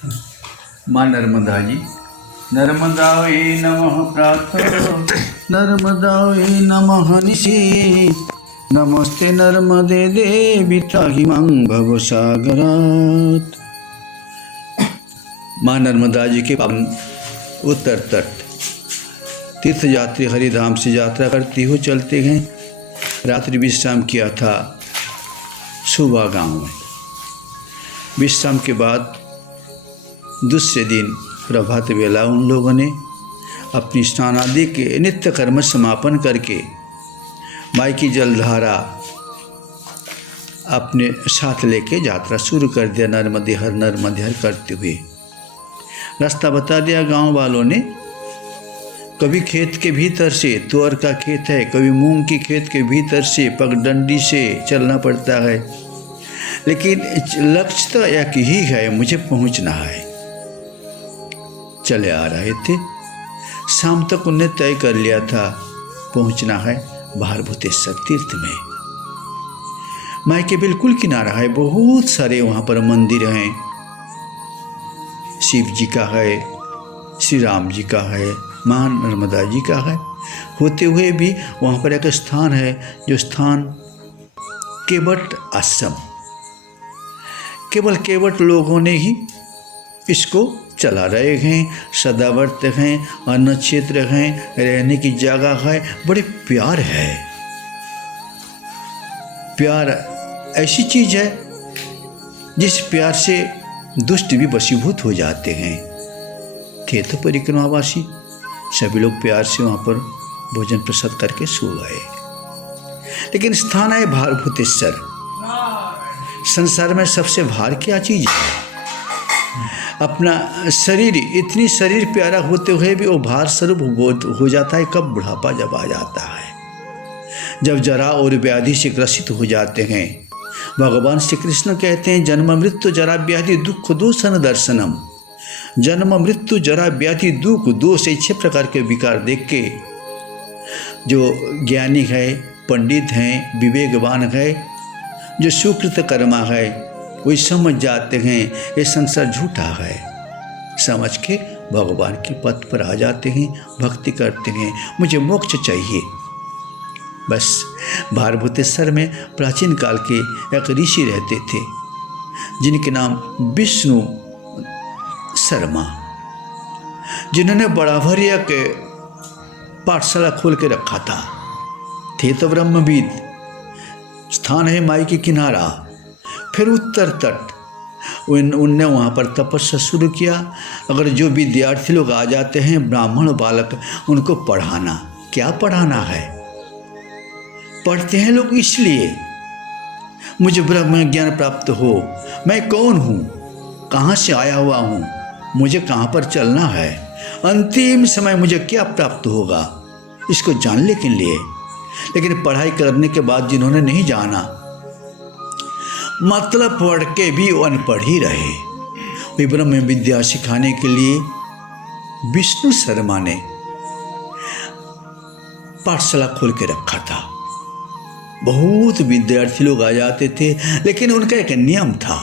माँ नर्मदा जी। नर्मदायै नमः प्रातः, नर्मदायै नमः निशि, नमस्ते नर्मदे देवी त्राहि मां भवसागरात्। माँ नर्मदा जी के पावन उत्तर तट तीर्थ यात्री हरिधाम से यात्रा करते हुए चलते गए। रात्रि विश्राम किया था सुबह गांव में। विश्राम के बाद दूसरे दिन प्रभात वेला उन लोगों ने अपनी स्नान आदि के नित्य कर्म समापन करके माई की जलधारा अपने साथ लेके यात्रा शुरू कर दिया। नर्मदे हर करते हुए रास्ता बता दिया गांव वालों ने। कभी खेत के भीतर से, तुअर का खेत है, कभी मूंग की खेत के भीतर से पगडंडी से चलना पड़ता है, लेकिन लक्ष्य तो एक ही है, मुझे पहुंचना है। चले आ रहे थे। शाम तक उन्हें तय कर लिया था पहुंचना है भारभूतेश्वर तीर्थ में। माई के बिल्कुल किनारा है, बहुत सारे वहाँ पर मंदिर हैं। शिव जी का है, श्री राम जी का है, माँ नर्मदा जी का है। होते हुए भी वहाँ पर एक स्थान है, जो स्थान केवट आश्रम, केवट लोगों ने ही इसको चला रहे हैं। सदावर्त हैं, अन्न क्षेत्र हैं, रहने की जगह है, बड़े प्यार है। प्यार ऐसी चीज है जिस प्यार से दुष्ट भी वशीभूत हो जाते हैं। थे तो परिक्रमावासी, सभी लोग प्यार से वहाँ पर भोजन प्रसाद करके सो गए। लेकिन स्थान है भारभूतेश्वर। संसार में सबसे भार क्या चीज है? अपना शरीर, इतनी शरीर प्यारा होते हुए भी वो भार स्वरूप हो जाता है कब? बुढ़ापा जब आ जाता है, जब जरा और व्याधि से ग्रसित हो जाते हैं। भगवान श्री कृष्ण कहते हैं, जन्म मृत्यु जरा व्याधि दुख दोषन दर्शनम। जन्म मृत्यु जरा व्याधि दुख दोष, 6 प्रकार के विकार देख के जो ज्ञानी है, पंडित हैं, विवेकवान है, जो सुकृत कर्मा है, वही समझ जाते हैं ये संसार झूठा है। समझ के भगवान के पथ पर आ जाते हैं, भक्ति करते हैं, मुझे मोक्ष चाहिए। बस भारभूतेश्वर में प्राचीन काल के एक ऋषि रहते थे, जिनके नाम विष्णु शर्मा, जिन्होंने बड़ा भरी एक पाठशाला खोल के रखा था। थे तो ब्रह्मविद। स्थान है माई के किनारा। फिर उत्तर तट, उनने वहाँ पर तपस्या शुरू किया। अगर जो विद्यार्थी लोग आ जाते हैं, ब्राह्मण बालक, उनको पढ़ाना। क्या पढ़ाना है? पढ़ते हैं लोग इसलिए मुझे ब्रह्म ज्ञान प्राप्त हो, मैं कौन हूँ, कहाँ से आया हुआ हूँ, मुझे कहाँ पर चलना है, अंतिम समय मुझे क्या प्राप्त होगा, इसको जानने के लिए। लेकिन पढ़ाई करने के बाद जिन्होंने नहीं जाना, मतलब पढ़ के भी वो अनपढ़ ही रहे। वही ब्रह्म विद्या सिखाने के लिए विष्णु शर्मा ने पाठशाला खोल के रखा था। बहुत विद्यार्थी लोग आ जाते थे, लेकिन उनका एक नियम था,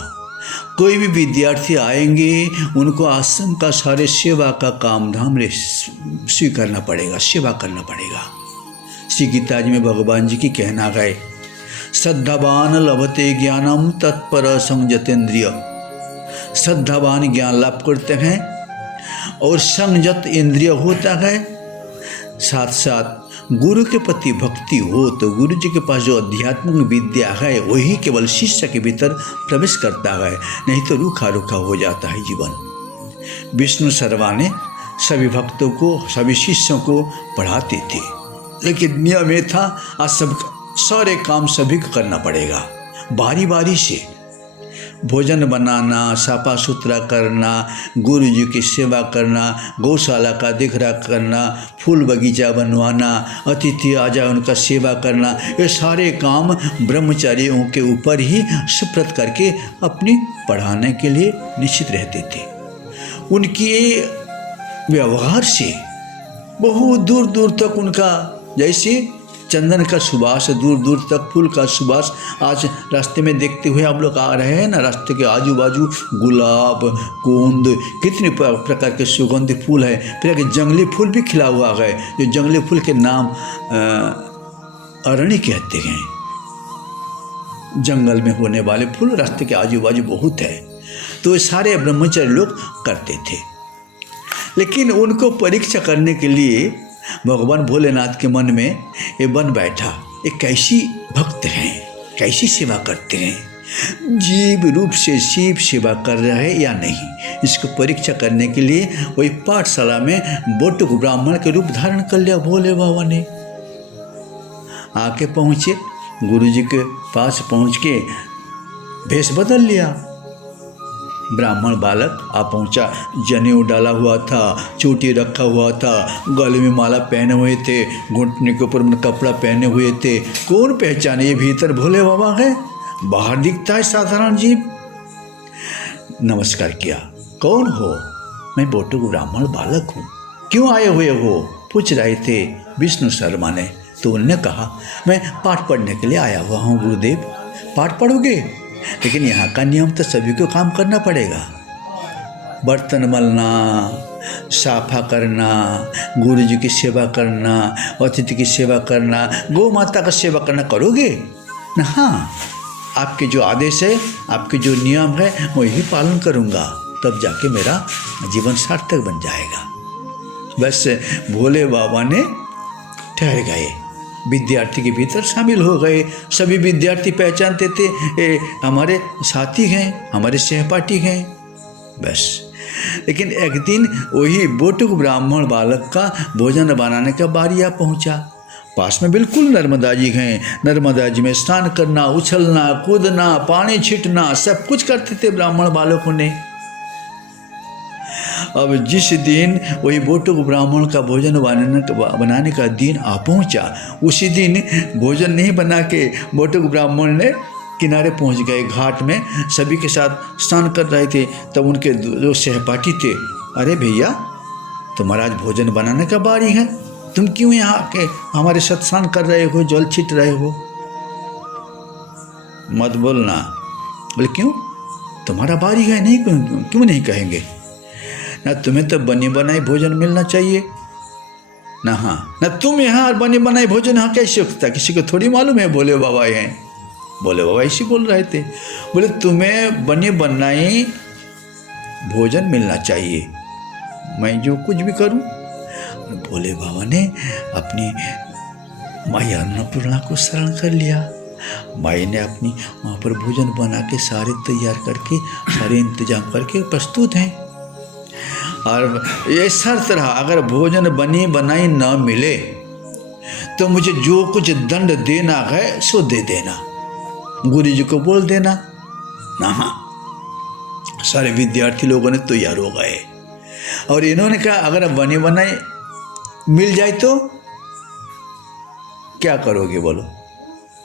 कोई भी विद्यार्थी आएंगे उनको आश्रम का सारे सेवा का काम धाम स्वीकारना पड़ेगा, सेवा करना पड़ेगा। श्री गीता जी में भगवान जी की कहना गए, श्रद्धावान लभते ज्ञानम तत्पर संयतेन्द्रिय। श्रद्धावान ज्ञान लाभ करते हैं और संयत इंद्रिय होता है। साथ साथ गुरु के प्रति भक्ति हो तो गुरु जी के पास जो आध्यात्मिक विद्या है वही केवल शिष्य के भीतर प्रवेश करता है, नहीं तो रूखा रूखा हो जाता है जीवन। विष्णु शर्मा ने सभी भक्तों को, सभी शिष्यों को पढ़ाते थे, लेकिन नियम ये था, आज सब सारे काम सभी को करना पड़ेगा, बारी बारी से। भोजन बनाना, साफा सुथरा करना, गुरु जी की सेवा करना, गौशाला का देखरेख करना, फूल बगीचा बनवाना, अतिथि आ जाए उनका सेवा करना, ये सारे काम ब्रह्मचारियों के ऊपर ही सुप्रत करके अपनी पढ़ाने के लिए निश्चित रहते थे। उनकी व्यवहार से बहुत दूर दूर तक उनका जैसे चंदन का सुबास, दूर दूर तक फूल का सुबास। आज रास्ते में देखते हुए आप लोग आ रहे हैं ना, रास्ते के आजू बाजू गुलाब, कुंद, कितने प्रकार के सुगंधित फूल है। फिर जंगली फूल भी खिला हुआ है, जो जंगली फूल के नाम अरणी कहते हैं। जंगल में होने वाले फूल रास्ते के आजू बाजू बहुत है। तो ये सारे ब्रह्मचर्य लोग करते थे। लेकिन उनको परीक्षा करने के लिए भगवान भोलेनाथ के मन में ये बन बैठा, ये कैसी भक्त हैं, कैसी सेवा करते हैं, जीव रूप से शिव सेवा कर रहे हैं या नहीं। इसको परीक्षा करने के लिए वही पाठशाला में बोटुक ब्राह्मण के रूप धारण कर लिया भोले बाबा ने। आके पहुँचे, गुरुजी के पास पहुँच के भेष बदल लिया। ब्राह्मण बालक आ पहुँचा, जनेऊ डाला हुआ था, चोटी रखा हुआ था, गले में माला पहने हुए थे, घुटने के ऊपर कपड़ा पहने हुए थे। कौन पहचाने ये भीतर भोले बाबा है, बाहर दिखता है साधारण जीव। नमस्कार किया, कौन हो? मैं बोटुक ब्राह्मण बालक हूँ। क्यों आए हुए हो? पूछ रहे थे विष्णु शर्मा ने। तो उन्होंने कहा, मैं पाठ पढ़ने के लिए आया हुआ हूँ गुरुदेव। पाठ पढ़ोगे? लेकिन यहाँ का नियम तो सभी को काम करना पड़ेगा। बर्तन मलना, साफा करना, गुरु जी की सेवा करना, अतिथि की सेवा करना, गौ माता का सेवा करना करोगे ना? हाँ, आपके जो आदेश है, आपके जो नियम है, वही पालन करूँगा, तब जाके मेरा जीवन सार्थक बन जाएगा। बस भोले बाबा ने ठहर गए, विद्यार्थी के भीतर शामिल हो गए। सभी विद्यार्थी पहचानते थे, ये हमारे साथी हैं, हमारे सहपाठी हैं। बस लेकिन एक दिन वही बोटुक ब्राह्मण बालक का भोजन बनाने का बारी आ पहुँचा। पास में बिल्कुल नर्मदा जी हैं। नर्मदा जी में स्नान करना, उछलना, कूदना, पानी छिटना, सब कुछ करते थे ब्राह्मण बालकों ने। अब जिस दिन वही बोटुक ब्राह्मण का भोजन बनाने का दिन आ पहुँचा, उसी दिन भोजन नहीं बना के बोटुक ब्राह्मण ने किनारे पहुँच गए। घाट में सभी के साथ स्नान कर रहे थे। तब उनके जो सहपाठी थे, अरे भैया, तुम्हारा आज भोजन बनाने का बारी है, तुम क्यों यहाँ आके हमारे साथ स्नान कर रहे हो, जल छिट रहे हो? मत बोलना। बोले क्यों? तुम्हारा बारी है, नहीं क्यों नहीं कहेंगे ना? तुम्हें तो बनी बनाई भोजन मिलना चाहिए ना। हाँ ना, तुम यहाँ बनी बनाई भोजन यहाँ कैसे होता? किसी को थोड़ी मालूम है भोले बाबा हैं। भोले बाबा इसी बोल रहे थे। बोले तुम्हें बनी बनाई भोजन मिलना चाहिए, मैं जो कुछ भी करूँ। भोले बाबा ने अपनी माई अन्नपूर्णा को शरण कर लिया। माई ने अपनी वहाँ पर भोजन बना के सारे तैयार करके, सारे इंतजाम करके प्रस्तुत हैं। और ये शर्त रहा, अगर भोजन बनी बनाई न मिले तो मुझे जो कुछ दंड देना है सो दे देना, गुरु जी को बोल देना ना। हाँ, सारे विद्यार्थी लोगों ने तैयार हो गए और इन्होंने कहा, अगर बनी बनाई मिल जाए तो क्या करोगे बोलो?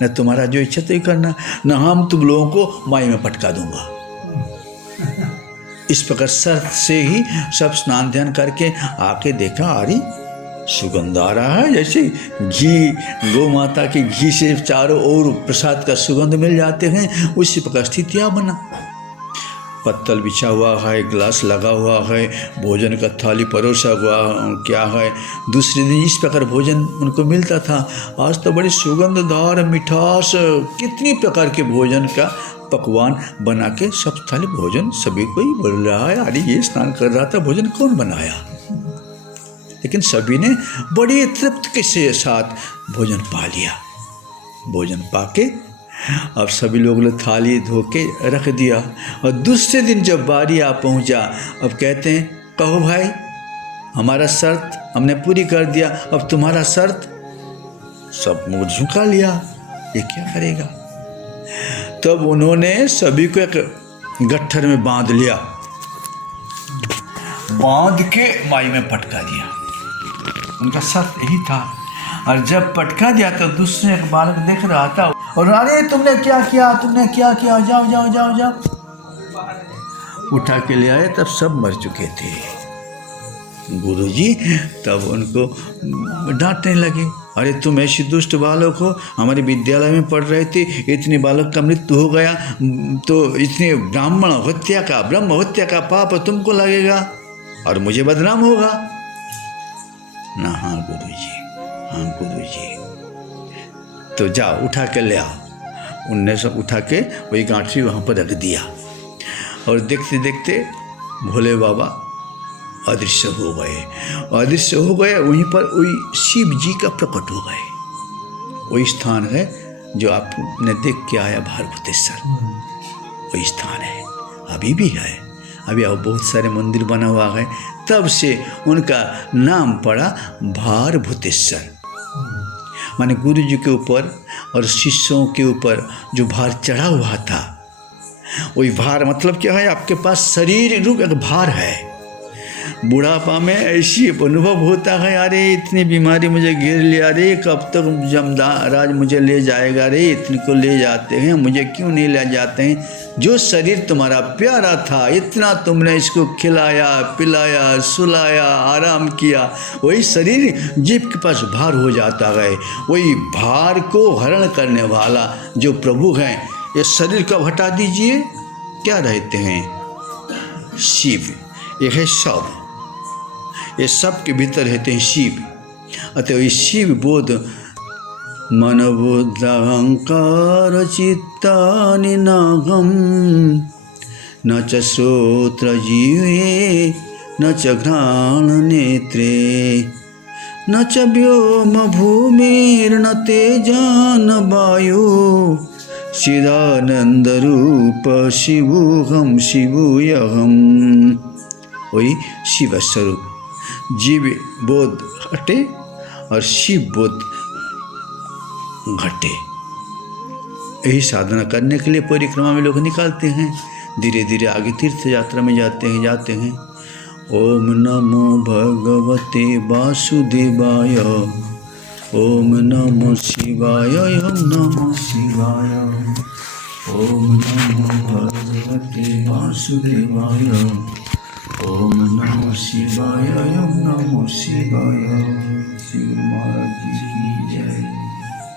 न तुम्हारा जो इच्छा तो ही करना, न हम तुम लोगों को माई में पटका दूंगा। इस प्रकार शर्त से ही सब स्नान ध्यान करके आके देखा, अरे सुगंध आ रहा है, जैसे घी, गौ माता के घी से चारों ओर प्रसाद का सुगंध मिल जाते हैं। उसी प्रकार स्थितियाँ बना। पत्तल बिछा हुआ है, गिलास लगा हुआ है, भोजन का थाली परोसा हुआ क्या है। दूसरे दिन इस प्रकार भोजन उनको मिलता था। आज तो बड़ी सुगंधदार, मिठास, कितनी प्रकार के भोजन का पकवान बना के सब थाली भोजन सभी को ही बोल रहा है, अरे ये स्नान कर रहा था, भोजन कौन बनाया? लेकिन सभी ने बड़ी तृप्ति के साथ भोजन पा लिया। भोजन पाके अब सभी लोगों ने थाली धो के रख दिया। और दूसरे दिन जब बारी आ पहुंचा, अब कहते हैं, कहो भाई, हमारा शर्त हमने पूरी कर दिया, अब तुम्हारा शर्त। सब मुंह झुका लिया, ये क्या करेगा? तब उन्होंने सभी को एक गट्ठर में बांध लिया, बांध के माई में पटका दिया। उनका शर्त यही था। और जब पटका दिया तो दूसरे एक बालक देख रहा था और अरे तुमने क्या किया, तुमने क्या किया, जाओ जाओ जाओ जाओ, उठा के ले आए। तब सब मर चुके थे। गुरुजी तब उनको डांटने लगे, अरे तुम ऐसी दुष्ट बालक हो, हमारे विद्यालय में पढ़ रहे थे, इतने बालक का मृत्यु हो गया, तो इतने ब्रह्म हत्या का पाप तुमको लगेगा और मुझे बदनाम होगा ना। हाँ गुरुजी, तो जाओ उठा के ले आओ। उनने सब उठा के वही गांठी वहाँ पर रख दिया और देखते देखते भोले बाबा अदृश्य हो गए। वहीं पर वही शिव जी का प्रकट हो गए। वही स्थान है जो आपने देख के आया, भारभूतेश्वर, वही स्थान है, अभी भी है। अभी अब बहुत सारे मंदिर बना हुआ है, तब से उनका नाम पड़ा भारभूतेश्वर। माने गुरु जी के ऊपर और शिष्यों के ऊपर जो भार चढ़ा हुआ था, वही भार मतलब क्या है, आपके पास शरीर रूप एक भार है। बुढ़ापा में ऐसी अनुभव होता है, अरे इतनी बीमारी मुझे घेर लिया, अरे कब तक जमदाराज मुझे ले जाएगा, रे इतने को ले जाते हैं, मुझे क्यों नहीं ले जाते हैं। जो शरीर तुम्हारा प्यारा था, इतना तुमने इसको खिलाया पिलाया सुलाया आराम किया, वही शरीर जीव के पास भार हो जाता है। वही भार को हरण करने वाला जो प्रभु हैं, ये शरीर को हटा दीजिए, क्या रहते हैं, शिव। ये है सब, ये सब के भीतर रहते हैं शिव। अतः ये शिव बोध मन बुद्ध अहंकार चित्तानि नागम न च श्रोत्र जीवे न च घ्राण नेत्रे न च व्योम भूमिर्न तेजान वायु चिदानंद रूप शिवोहम शिवोयहम। वही शिव स्वरूप, जीव बोध हटे और शिव बोध घटे। यही साधना करने के लिए परिक्रमा में लोग निकालते हैं, धीरे धीरे आगे तीर्थ यात्रा में जाते हैं। ओम नमो भगवते वासुदेवाय, ओम नमो शिवाय, ओम नमो शिवाय, ओम नमो भगवते वासुदेवाय, ओम नमो शिवाय, ओम नमो शिवाय। श्री गुरु महाराज।